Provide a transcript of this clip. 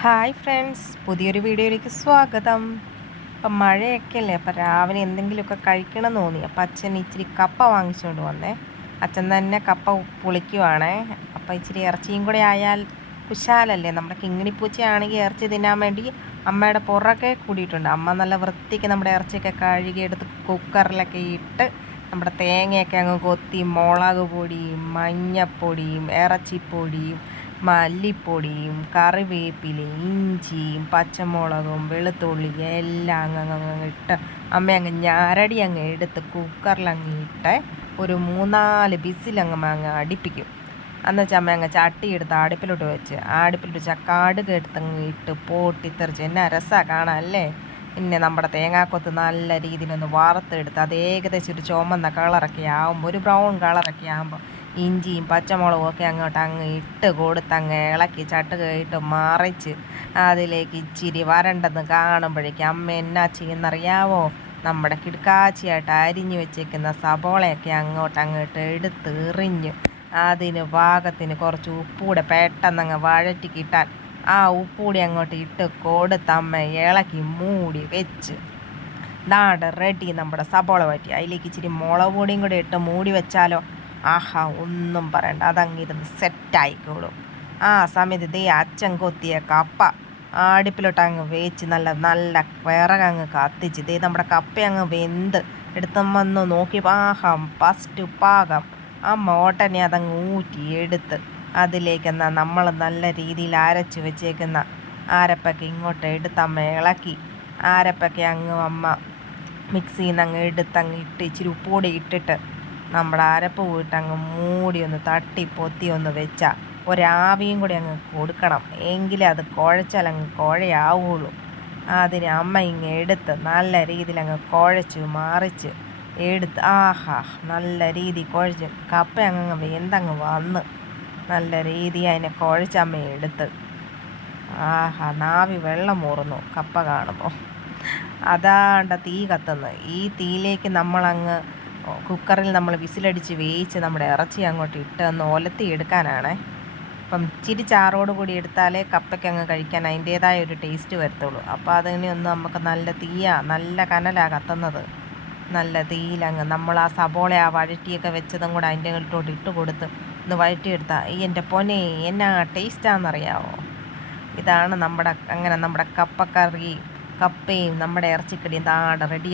Hi friends, പുതിയൊരു വീഡിയോയിലേക്ക് സ്വാഗതം. അപ്പം മഴയൊക്കെ അല്ലേ, അപ്പം രാവിലെ എന്തെങ്കിലുമൊക്കെ കഴിക്കണം എന്ന് തോന്നി. അപ്പം അച്ഛൻ ഇച്ചിരി കപ്പ വാങ്ങിച്ചുകൊണ്ട് വന്നേ. അച്ഛൻ തന്നെ കപ്പ പൊളിക്കുവാണേ. അപ്പം ഇച്ചിരി ഇറച്ചിയും കൂടെ ആയാൽ കുശാലല്ലേ. നമ്മുടെ കിങ്ങിണിപ്പൂച്ചയാണെങ്കിൽ ഇറച്ചി തിന്നാൻ വേണ്ടി അമ്മയുടെ പുറകെ കൂടിയിട്ടുണ്ട്. അമ്മ നല്ല വൃത്തിക്ക് നമ്മുടെ ഇറച്ചിയൊക്കെ കഴുകിയെടുത്ത് കുക്കറിലൊക്കെ ഇട്ട് നമ്മുടെ തേങ്ങയൊക്കെ അങ്ങ് കൊത്തി മുളക് പൊടിയും മഞ്ഞപ്പൊടിയും ഇറച്ചിപ്പൊടിയും മല്ലിപ്പൊടിയും കറിവേപ്പിലയും ഇഞ്ചിയും പച്ചമുളകും വെളുത്തുള്ളിയും എല്ലാം അങ്ങ് ഇട്ട് അമ്മ അങ്ങ് ഞരടി അങ്ങ് എടുത്ത് കുക്കറിലങ്ങ് ഇട്ട് ഒരു 3-4 വിസിലങ്ങ് അടുപ്പിക്കും. എന്നുവെച്ചാൽ അമ്മ അങ്ങ് ചട്ടി എടുത്ത് അടുപ്പിലോട്ട് വെച്ച് അടുപ്പിലോട്ട് കടുക് എടുത്തങ്ങ് ഇട്ട് പൊട്ടിത്തെറിച്ച് എന്നാ രസമാണ് കാണാൻ അല്ലേ. പിന്നെ നമ്മുടെ തേങ്ങാക്കൊത്ത് നല്ല രീതിയിലൊന്ന് വറുത്തെടുത്ത് അത് ഏകദേശം ഒരു ചുമന്ന കളറൊക്കെ ആകുമ്പോൾ ഒരു ബ്രൗൺ കളറൊക്കെ ആകുമ്പോൾ ഇഞ്ചിയും പച്ചമുളകും ഒക്കെ അങ്ങ് ഇട്ട് കൊടുത്ത് അങ്ങ് ഇളക്കി ചട്ടുകയിട്ട് മറിച്ച് അതിലേക്ക് ഇച്ചിരി വരണ്ടെന്ന് കാണുമ്പോഴേക്കും അമ്മ എന്നാ ചെയ്യുന്നറിയാവോ, നമ്മുടെ കിടക്കാച്ചിയായിട്ട് അരിഞ്ഞു വെച്ചേക്കുന്ന സബോളയൊക്കെ അങ്ങോട്ട് എടുത്ത് എറിഞ്ഞ് അതിന് പാകത്തിന് കുറച്ച് ഉപ്പൂടെ പെട്ടെന്നങ്ങ് വഴറ്റി കിട്ടാൻ ആ ഉപ്പൂടി അങ്ങോട്ട് ഇട്ട് കൊടുത്ത് അമ്മ ഇളക്കി മൂടി വെച്ച് ദാണ്ട് റെഡി നമ്മുടെ സബോള വറ്റി. അതിലേക്ക് ഇച്ചിരി മുളക് പൊടിയും കൂടി ഇട്ട് മൂടി വെച്ചാലോ, ആഹാ ഒന്നും പറയണ്ട, അതങ്ങിരുന്ന് സെറ്റായിക്കോളും. ആ സമയത്ത് ദേ അച്ഛൻ കൊത്തിയ കപ്പ അടുപ്പിലോട്ട് അങ്ങ് വേച്ച് നല്ല നല്ല വിറകങ്ങ് കത്തിച്ച് ദേ നമ്മുടെ കപ്പ അങ്ങ് വെന്ത് എടുത്തമ്മൊന്ന് നോക്കി, ആഹാ ഫസ്റ്റ് പാകം. അമ്മ ഓട്ടനെ അതങ്ങ് ഊറ്റി എടുത്ത് അതിലേക്കെന്നാ നമ്മൾ നല്ല രീതിയിൽ അരച്ച് വെച്ചേക്കുന്ന ആരപ്പൊക്കെ ഇങ്ങോട്ട് എടുത്ത് അമ്മ ഇളക്കി ആരപ്പൊക്കെ അങ്ങ് അമ്മ മിക്സിയിൽ നിന്ന് അങ്ങ് എടുത്തങ്ങ് ഇട്ട് ഇച്ചിരി ഉപ്പുകൂടി ഇട്ടിട്ട് നമ്മുടെ അരപ്പ് പോയിട്ട് അങ്ങ് മൂടി ഒന്ന് തട്ടി പൊത്തി ഒന്ന് വെച്ചാൽ ഒരാവിയും കൂടി അങ്ങ് കൊടുക്കണം, എങ്കിലേ അത് കുഴച്ചാൽ അങ്ങ് കുഴയാവുള്ളൂ. അതിന് അമ്മ ഇങ്ങ് എടുത്ത് നല്ല രീതിയിൽ അങ്ങ് കുഴച്ച് മറിച്ച് എടുത്ത് ആഹാ നല്ല രീതി കുഴച്ച് കപ്പ അങ്ങ് വെന്തങ്ങ് വന്ന് നല്ല രീതി അതിനെ കുഴച്ചമ്മ എടുത്ത് ആഹാ നാവി വെള്ളം മൂറുന്നു കപ്പ കാണുമ്പോൾ. അതാണ്ട തീ കത്തുന്നു. ഈ തീയിലേക്ക് നമ്മളങ്ങ് കുക്കറിൽ നമ്മൾ വിസിലടിച്ച് വേവിച്ച് നമ്മുടെ ഇറച്ചി അങ്ങോട്ട് ഇട്ട് ഒന്ന് ഒലത്തി എടുക്കാനാണ്. അപ്പം ഇച്ചിരി ചാറോട് കൂടി എടുത്താലേ കപ്പയ്ക്ക് അങ്ങ് കഴിക്കാൻ അതിൻ്റേതായ ഒരു ടേസ്റ്റ് വരത്തുള്ളൂ. അപ്പോൾ അതിനെ ഒന്ന് നമുക്ക് നല്ല കനലാണ് കത്തുന്നത്. നല്ല തീയിലങ്ങ് നമ്മൾ ആ സബോള ആ വഴറ്റിയൊക്കെ വെച്ചതും കൂടെ അതിൻ്റെ ഇട്ടോട്ട് ഇട്ട് കൊടുത്ത് ഒന്ന് വഴറ്റിയെടുത്താൽ എൻ്റെ പൊന്നെ എന്നാ ടേസ്റ്റാണെന്നറിയാമോ. ഇതാണ് നമ്മുടെ കപ്പക്കറി കപ്പയും നമ്മുടെ ഇറച്ചിക്കടിയും താട റെഡി.